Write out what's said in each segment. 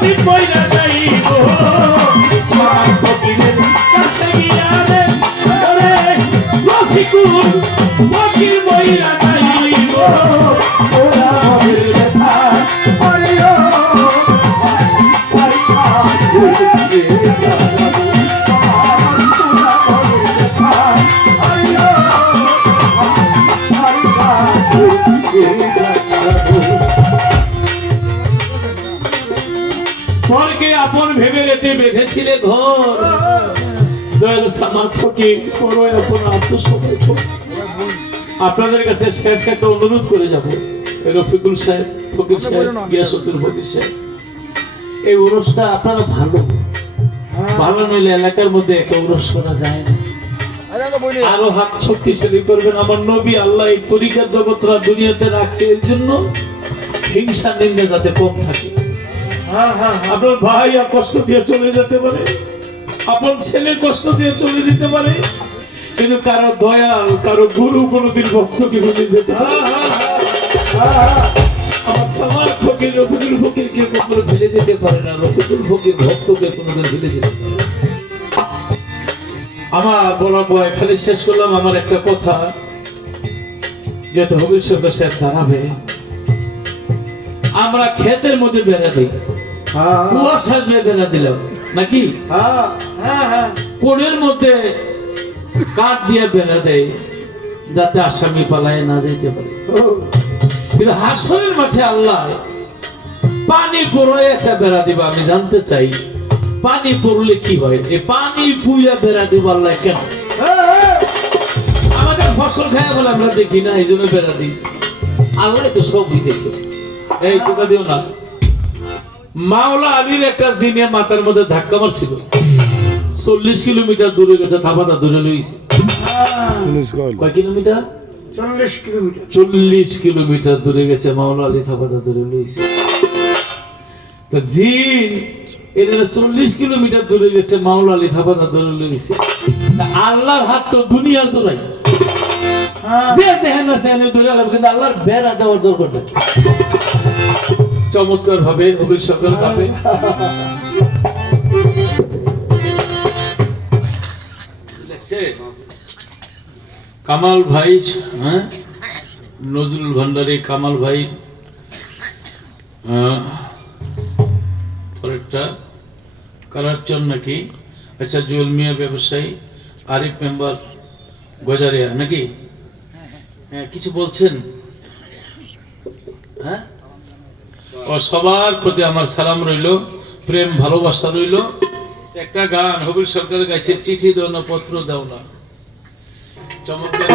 কোনদিন বইরা যাইব আমার ফকিরের কাছে গিয়া রে ওরে রফিকুল ফকির বইরা যাইব ওরা মনের ব্যথা আইও পরকে আপন ভেবে রেতে বেঁধেছিলে ঘর দয়াল সামাদ ফকির পরয় আপন আত্মসমর্পণ। আপনাদের কাছে শেষ একটা অনুরোধ করে যাব, রফিকুল সাহেব, ফকির সাহেব, গিয়াসউদ্দিন ফকির সাহেব, এই উরসটা আপনারা ভালো নইলে এলাকার মধ্যে একটা উরস করা যায় না। আরো হাত শক্তিশালী করবেন। আমার নবী আল্লাহ এই তরিকার জগৎরা দুনিয়াতে রাখছে এর জন্য হিংসা নিন্দা যাতে কম থাকে। আপনার ভাই আর কষ্ট দিয়ে চলে যেতে পারে, আপনার ছেলে কষ্ট দিয়ে চলে যেতে পারে, কিন্তু কারো দয়াল কারো গুরু কোনোদিন ভক্তকে ভুলে যেতে পারে। আমার সবার ফকির রফিকুল ফকিরকে কখনো ভুলে যেতে পারে না, রফিকুল ফকির ভক্তকে কোনোদিন ভুলে যেতে পারে। আমার বলা বয় খালি শেষ করলাম। আমার একটা কথা যেহেতু ভবিষ্যতে সে দাঁড়াবে, আমরা ক্ষেতের মধ্যে বেড়া দিই, কুয়াশা বেড়া দিলাম নাকি, কোণের মধ্যে কাঠ দিয়ে বেড়া দেয় যাতে আসামি পালায় না যেতে পারে। কিন্তু হাসরের মাঠে আল্লাহ পানি পড়ে একটা বেড়া দিবা। আমি জানতে চাই পানি পড়লে কি হয়? এই পানি পুইয়া বেড়া দিব আল্লাহ কেন? আমাদের ফসল খায় বলে আমরা দেখি না, এই জন্য বেড়া দিই। আল্লাহ তো সবই দেখে। এই কথা দিও না। মাওলা আলীর একটা জিনে মাথার মধ্যে ধাক্কা মারছিল, 40 কিলোমিটার দূরে গেছে, থাপাটা দূরে লইছে। কয় কিলোমিটার? 40 কিলোমিটার। 40 কিলোমিটার দূরে গেছে, মাওলা আলী থাপাটা দূরে লইছে। তো জিন এটা 40 কিলোমিটার দূরে গেছে, মাওলা আলী থাপাটা দূরে লইছে। আল্লাহর হাত তো দুনিয়া জোড়াই, যে যেখানে সেখানে দূরে গেল, কিন্তু আল্লাহর বেড়া দেওয়ার দরকার নেই। চমৎকার ভাবে অভিষেকের ভাবে কামাল ভাই, হ্যাঁ, নজরুল ভান্ডারী কামাল ভাই, পরেরটা কালারচন নাকি, আচ্ছা, জুয়েল মিয়া ব্যবসায়ী, আরিফ মেম্বার গজারিয়া নাকি, হ্যাঁ, কিছু বলছেন? হ্যাঁ, ও সবার প্রতি আমার সালাম রইল, প্রেম ভালোবাসা রইল। একটা গান হবির সরকার গাইছে, চিঠি দাও না পত্র দাও না। চমৎকার।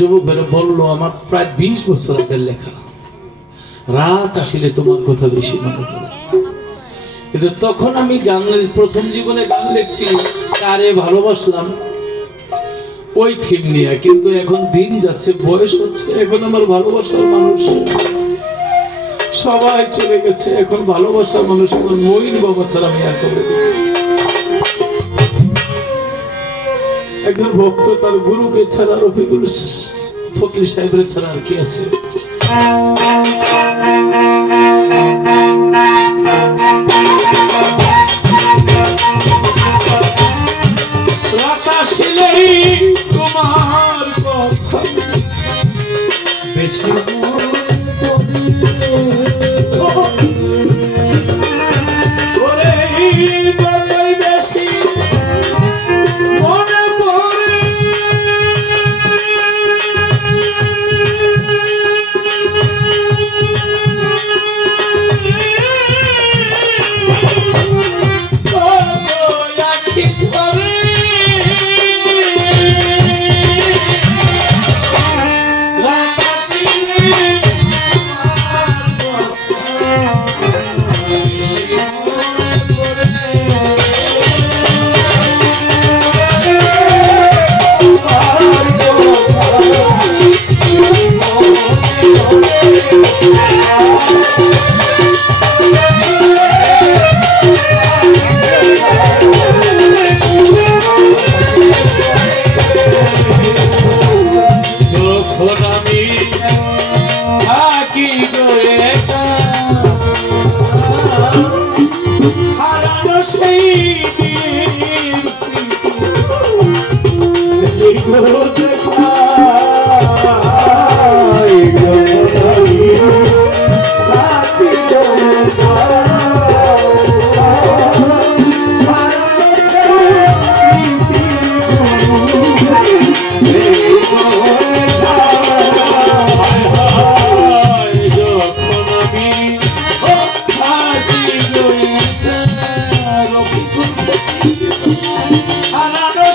যুবকেরা বললো, আমার প্রায় 20 বছর আগের লেখা, রাত আসলে তোমার কথা বেশি মনে পড়ে। কিন্তু তখন আমি গানের প্রথম জীবনে গান লিখছি, কারে ভালোবাসলাম, ওই থিম নিয়ে। কিন্তু এখন দিন যাচ্ছে, বয়স হচ্ছে, এখন আমার ভালোবাসার মানুষ সবাই চলে গেছে। এখন ভালোবাসার মানুষ আমার মঈন বাবা ছাড়া আমি আর কবে দেখি। একজন ভক্ত তার গুরুকে ছাড়া, রফিকুল ফকির সাহেবের ছাড়া আর কি আছে? তোমার কথা বেশি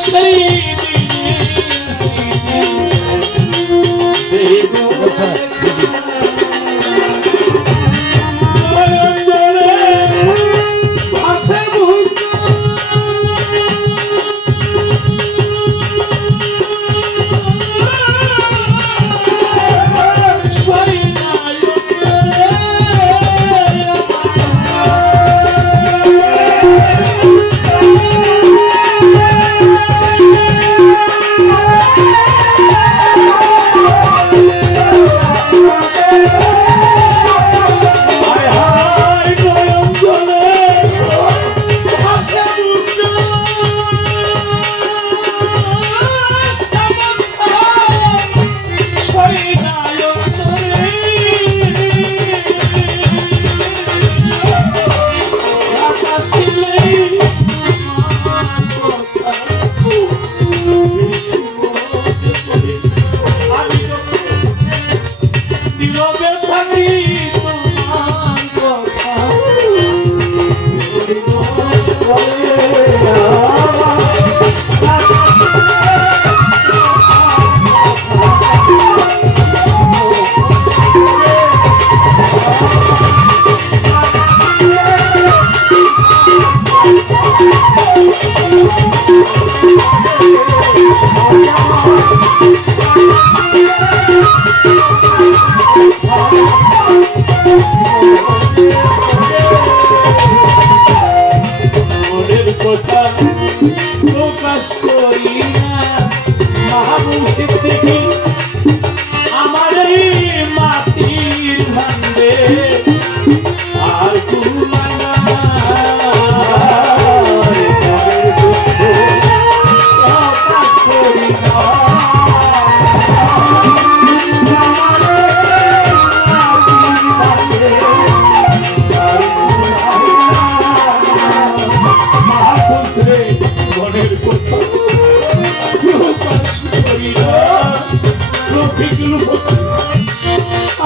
সেই দিনের স্মৃতি দেব নয়ন জলে ভাসে মুক্ত প্রকাশ করি না মাহবুব দেখি আমার এই মাটির ভান্ডে আর কুলানা প্রকাশ করি না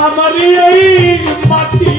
আমার এই মাটি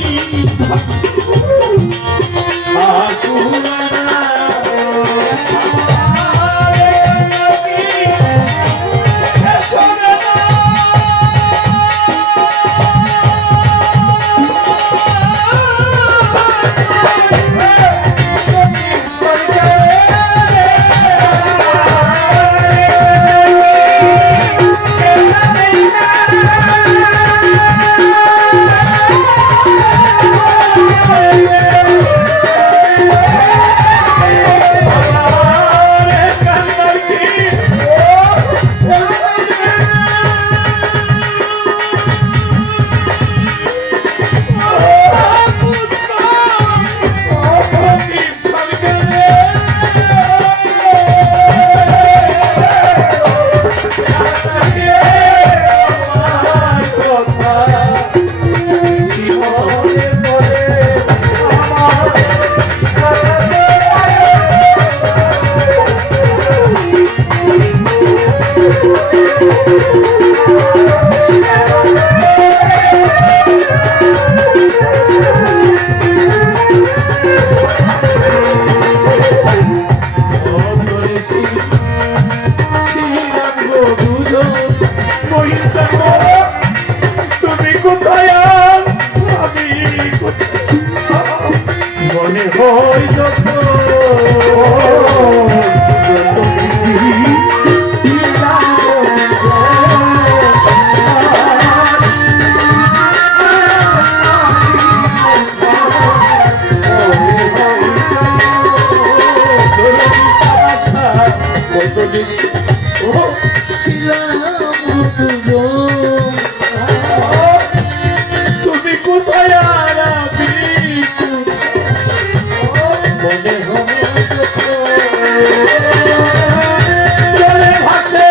তুমি কোথায় আমি মনে হয় যত তুমি কোথায় আর মনে জলে ভাসে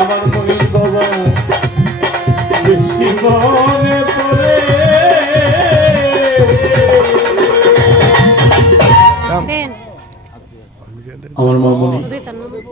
আমার মহিল বাবা বেশি